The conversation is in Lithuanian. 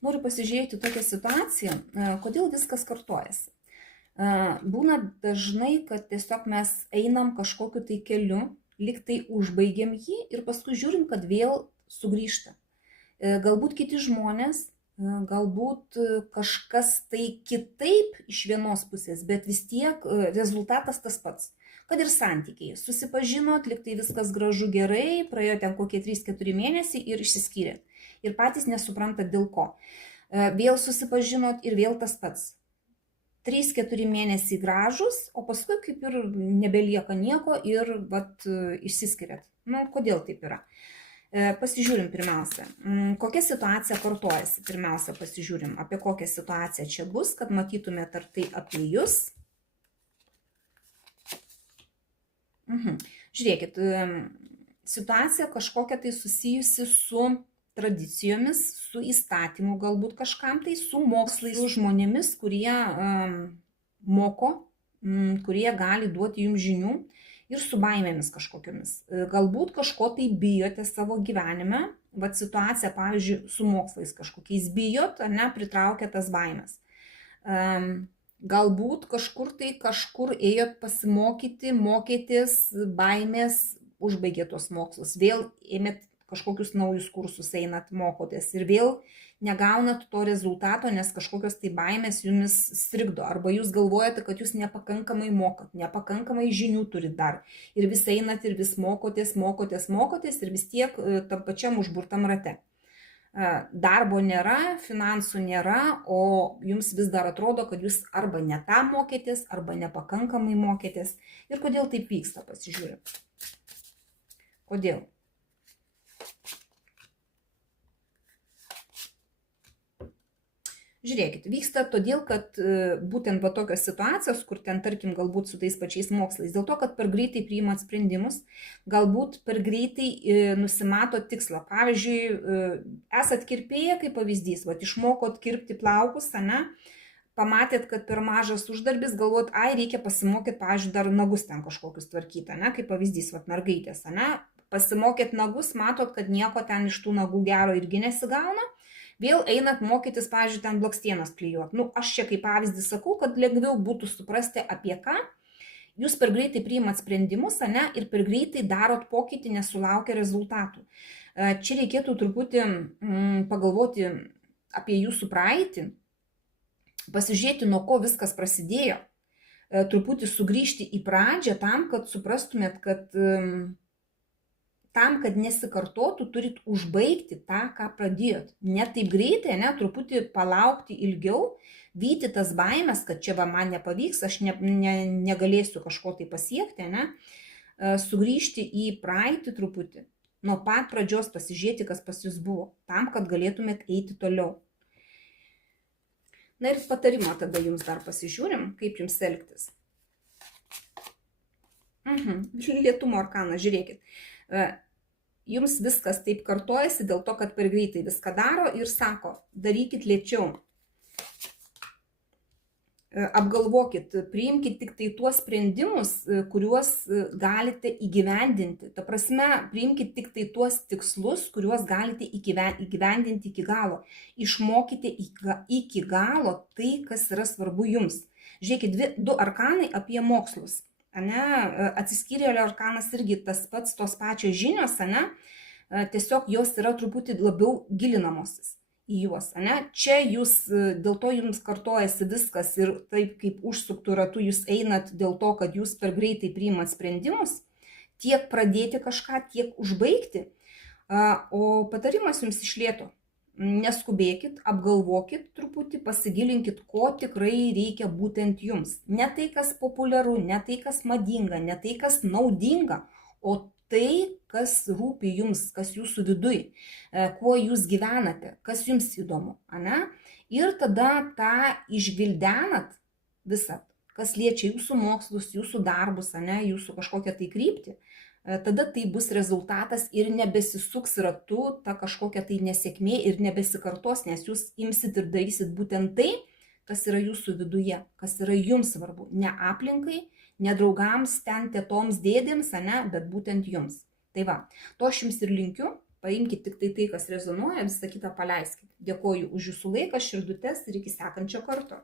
Noriu pasižiūrėti tokią situaciją, kodėl viskas kartojasi. Būna dažnai, kad tiesiog mes einam kažkokiu tai keliu, lyg tai užbaigiam jį ir paskui žiūrim, kad vėl sugrįžta. Galbūt kiti žmonės, galbūt kažkas tai kitaip iš vienos pusės, bet vis tiek rezultatas tas pats. Kad ir santykiai. Susipažinot, lyg tai viskas gražu gerai, praėjo ten kokie 3-4 mėnesiai ir išsiskyrėt. Ir patys nesuprantat dėl ko. Vėl susipažinot ir vėl tas pats. 3-4 mėnesiai gražus, o paskui kaip ir nebelieka nieko ir išsiskiriat. Kodėl taip yra? Pasižiūrim pirmiausia, kokia situacija kartojasi. Pirmiausia pasižiūrim, apie kokią situaciją čia bus, kad matytumėt, ar tai apie jūs. Žiūrėkit, situacija kažkokia tai susijusi su tradicijomis, su įstatymu galbūt kažkam tai, su mokslais, su žmonėmis, kurie moko, kurie gali duoti jums žinių ir su baimėmis kažkokiamis. Galbūt kažko tai bijote savo gyvenime, situacija, pavyzdžiui, su mokslais kažkokiais bijot, pritraukia tas baimės. Galbūt kažkur ėjot pasimokyti, mokėtis, baimės, užbaigėt tuos mokslus, vėl ėmėt kažkokius naujus kursus, einat, mokotės ir vėl negaunat to rezultato, nes kažkokios tai baimės jumis strigdo, arba jūs galvojate, kad jūs nepakankamai mokat, nepakankamai žinių turit dar ir vis einat ir vis mokotės ir vis tiek tam pačiam užburtam rate. Darbo nėra, finansų nėra, o jums vis dar atrodo, kad jūs arba ne tam mokėtės, arba nepakankamai mokėtės. Ir kodėl taip vyksta, pasižiūrėm. Kodėl? Žiūrėkit, vyksta todėl, kad būtent tokios situacijos, kur ten, tarkim, galbūt su tais pačiais mokslais, dėl to, kad per greitai priimat sprendimus, galbūt per greitai nusimato tikslą. Pavyzdžiui, esat kirpėja, kaip pavyzdys, išmokot kirpti plaukus, pamatėt, kad per mažas uždarbis, galvot, reikia pasimokyti, pavyzdžiui, dar nagus ten kažkokius tvarkyti, kaip pavyzdys, mergaitės, pasimokėt nagus, matot, kad nieko ten iš tų nagų gero irgi nesigauna. Vėl einat mokytis, pavyzdžiui, ten blakstienas klijuot. Aš čia kaip pavyzdį sakau, kad lengviau būtų suprasti apie ką. Jūs per greitai priimat sprendimus, ir per greitai darot pokytį, nesulaukia rezultatų. Čia reikėtų truputį pagalvoti apie jūsų praeitį, pasižiūrėti, nuo ko viskas prasidėjo, truputį sugrįžti į pradžią tam, kad suprastumėt, kad tam, kad nesikartotų, turit užbaigti tą, ką pradėjot. Ne taip greitai, truputį palaukti ilgiau, vyti tas baimės, kad čia man nepavyks, aš negalėsiu kažko tai pasiekti, sugrįžti į praeitį truputį, nuo pat pradžios pasižiūrėti, kas pas jūs buvo, tam, kad galėtumėt eiti toliau. Ir patarimą tada jums dar pasižiūrim, kaip jums elgtis. Lėtumo arkanas, žiūrėkit. Jums viskas taip kartojasi dėl to, kad per greitai viską daro ir sako, darykit lėčiau. Apgalvokit, priimkit tik tai tuos sprendimus, kuriuos galite įgyvendinti. Ta prasme, priimkit tik tai tuos tikslus, kuriuos galite įgyvendinti iki galo. Išmokite iki galo tai, kas yra svarbu jums. Žiūrėkit, 2 arkanai apie mokslus. Atsiskyrėlio arkanas irgi tas pats, tos pačios žinios, tiesiog jos yra truputį labiau gilinamosis į juos. Čia jūs, dėl to jums kartojasi viskas ir taip kaip užsuktų ratu jūs einat dėl to, kad jūs per greitai priimat sprendimus, tiek pradėti kažką, tiek užbaigti, o patarimas jums iš lėto. Neskubėkit, apgalvokit truputį, pasigilinkit, ko tikrai reikia būtent jums. Ne tai, kas populiaru, ne tai, kas madinga, ne tai, kas naudinga, o tai, kas rūpi jums, kas jūsų viduj, kuo jūs gyvenate, kas jums įdomu. Ir tada tą išgvildenat visą, kas liečia jūsų mokslus, jūsų darbus, jūsų kažkokią tai kryptį. Tada tai bus rezultatas ir nebesisuks ratu ta kažkokia tai nesėkmė ir nebesikartos, nes jūs imsit ir darysit būtent tai, kas yra jūsų viduje, kas yra jums svarbu. Ne aplinkai, ne draugams, ten tetoms, dėdėms, bet būtent jums. Tai va, to aš jums ir linkiu. Paimkite tik tai, kas rezonuoja, visą kitą paleiskite. Dėkoju už jūsų laiką, širdutes ir iki sekančio karto.